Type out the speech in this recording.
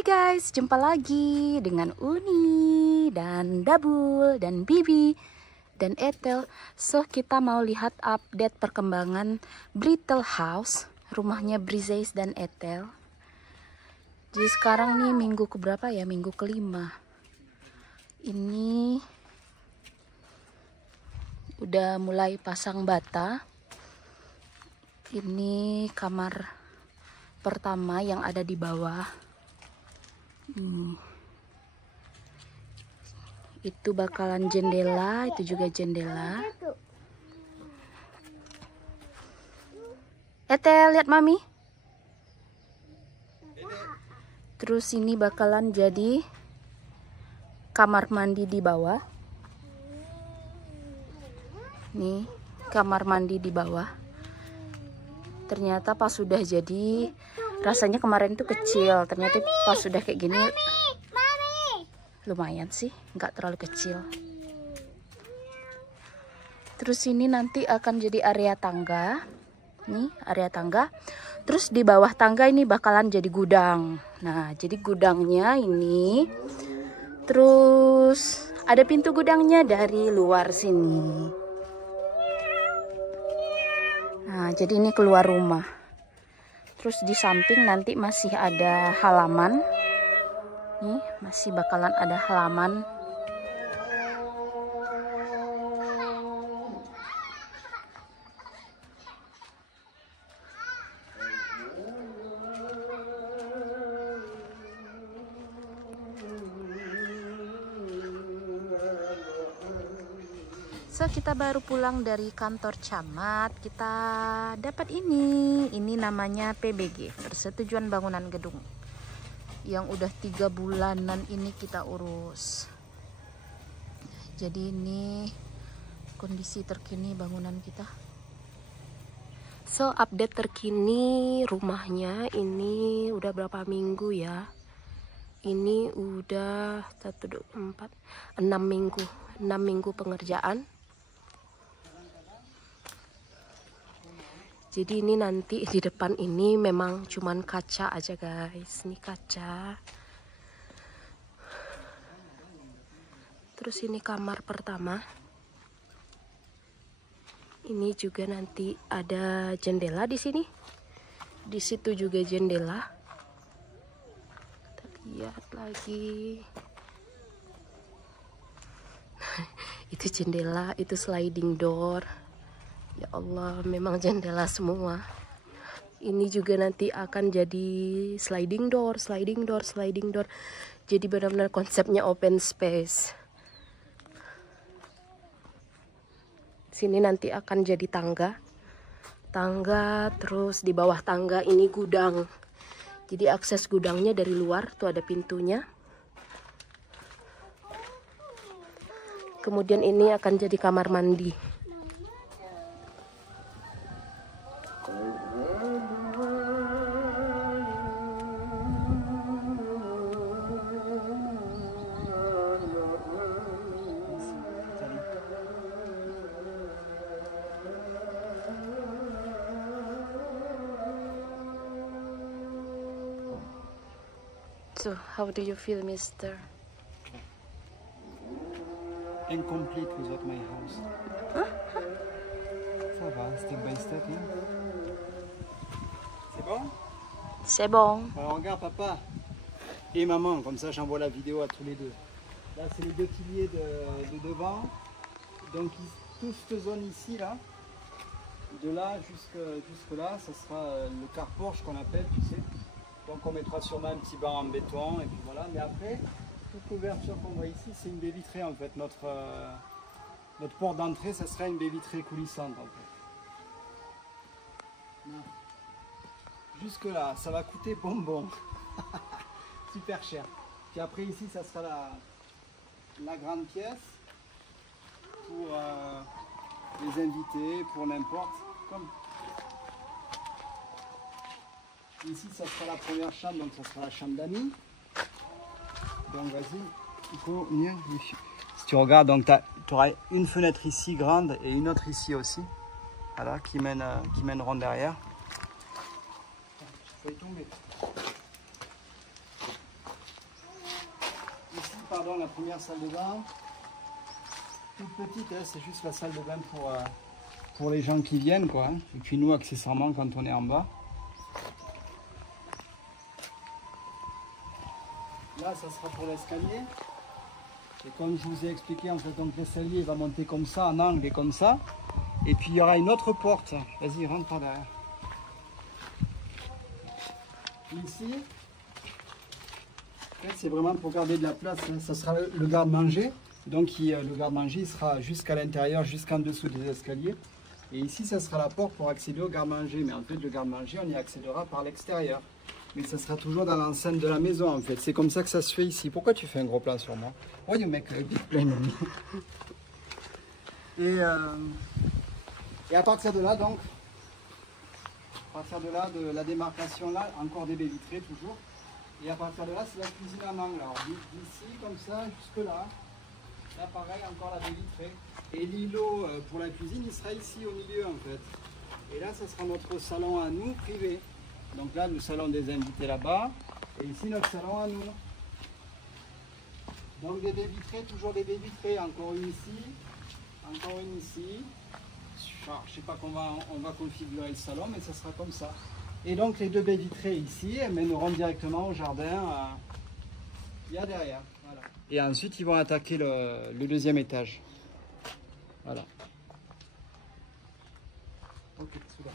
Hai guys, jumpa lagi dengan Uni dan Dabul dan Bibi dan Ethel. So kita mau lihat update perkembangan Brittle House, rumahnya Briseis dan Ethel. Jadi sekarang nih minggu keberapa ya? Minggu kelima. Ini udah mulai pasang bata. Ini kamar pertama yang ada di bawah. Itu bakalan jendela, itu juga jendela. Ethel, lihat mami. Terus ini bakalan jadi kamar mandi di bawah. Nih, kamar mandi di bawah. Ternyata pas sudah jadi, rasanya kemarin tuh kecil. Ternyata pas sudah kayak gini, lumayan sih, nggak terlalu kecil. Terus ini nanti akan jadi area tangga. Nih, area tangga. Terus di bawah tangga ini bakalan jadi gudang. Nah, jadi gudangnya ini. Terus ada pintu gudangnya dari luar sini. Nah, jadi ini keluar rumah. Terus di samping nanti masih ada halaman. Nih, masih bakalan ada halaman. So, kita baru pulang dari kantor camat. Kita dapat ini namanya PBG, Persetujuan Bangunan Gedung, yang udah 3 bulanan ini kita urus. Jadi ini kondisi terkini bangunan kita. So, update terkini rumahnya ini udah berapa minggu ya? Ini udah 1, 2, 4, 6 minggu. 6 minggu pengerjaan. Jadi ini nanti di depan ini memang cuman kaca aja guys. Ini kaca. Terus ini kamar pertama. Ini juga nanti ada jendela di sini. Di situ juga jendela. Kita lihat lagi. Itu jendela, itu sliding door. Ya Allah, memang jendela semua. Ini juga nanti akan jadi sliding door, sliding door, sliding door. Jadi benar-benar konsepnya open space. Sini nanti akan jadi tangga. Tangga, terus di bawah tangga ini gudang. Jadi akses gudangnya dari luar, tuh ada pintunya. Kemudian ini akan jadi kamar mandi. So, how do you feel, mister? Incomplete without my house. Ça va, step by step. Hein? C'est bon? C'est bon. Alors regarde papa et maman, comme ça j'envoie la vidéo à tous les deux. Là c'est les 2 piliers de devant. Donc toute cette zone ici là, de là jusque là, ça sera le carporche qu'on appelle, tu sais. Donc on mettra sûrement un petit banc en béton et puis voilà. Mais après, toute l'ouverture qu'on voit ici, c'est une baie vitrée en fait. Notre porte d'entrée, ça sera une baie vitrée coulissante en fait. Jusque là, ça va coûter bonbon. Super cher. Puis après ici, ça sera la grande pièce pour les invités, pour n'importe. Comme ici, ça sera la première chambre, donc ça sera la chambre d'amis. Donc vas-y, il faut venir. Si tu regardes, donc tu auras une fenêtre ici grande et une autre ici aussi. Voilà, qui mèneront derrière. Ça est tombé. donc la première salle de bain. Toute petite, hein, c'est juste la salle de bain pour les gens qui viennent, quoi. Hein. Et puis nous, accessoirement, quand on est en bas. Là, ça sera pour l'escalier. Et comme je vous ai expliqué, en fait, donc l'escalier va monter comme ça, en angle et comme ça. Et puis il y aura une autre porte. Vas-y, rentre par derrière. Ici, en fait, c'est vraiment pour garder de la place. Hein. Ça sera le garde-manger. Donc le garde-manger sera jusqu'à l'intérieur, jusqu'en dessous des escaliers. Et ici, ça sera la porte pour accéder au garde-manger. Mais en fait, le garde-manger, on y accédera par l'extérieur. Mais ça sera toujours dans l'enceinte de la maison, en fait. C'est comme ça que ça se fait ici. Pourquoi tu fais un gros plan sur moi? Oh, you make a big plan. Et à partir de là, donc, à partir de là, de la démarcation là, encore des baies vitrées toujours. Et à partir de là, c'est la cuisine en angle. Alors d'ici, comme ça, jusque là. Là, pareil, encore la baie vitrée. Et l'îlot pour la cuisine, il sera ici au milieu, en fait. Et là, ce sera notre salon à nous, privé. Donc là, le salon des invités là-bas. Et ici, notre salon à nous. Donc des baies vitrées, toujours des baies vitrées. Encore une ici. Encore une ici. Alors, je ne sais pas comment on va configurer le salon, mais ça sera comme ça. Et donc les deux baies vitrées ici, elles mèneront directement au jardin. Il y a derrière. Voilà. Et ensuite, ils vont attaquer le deuxième étage. Voilà. Ok, c'est bon.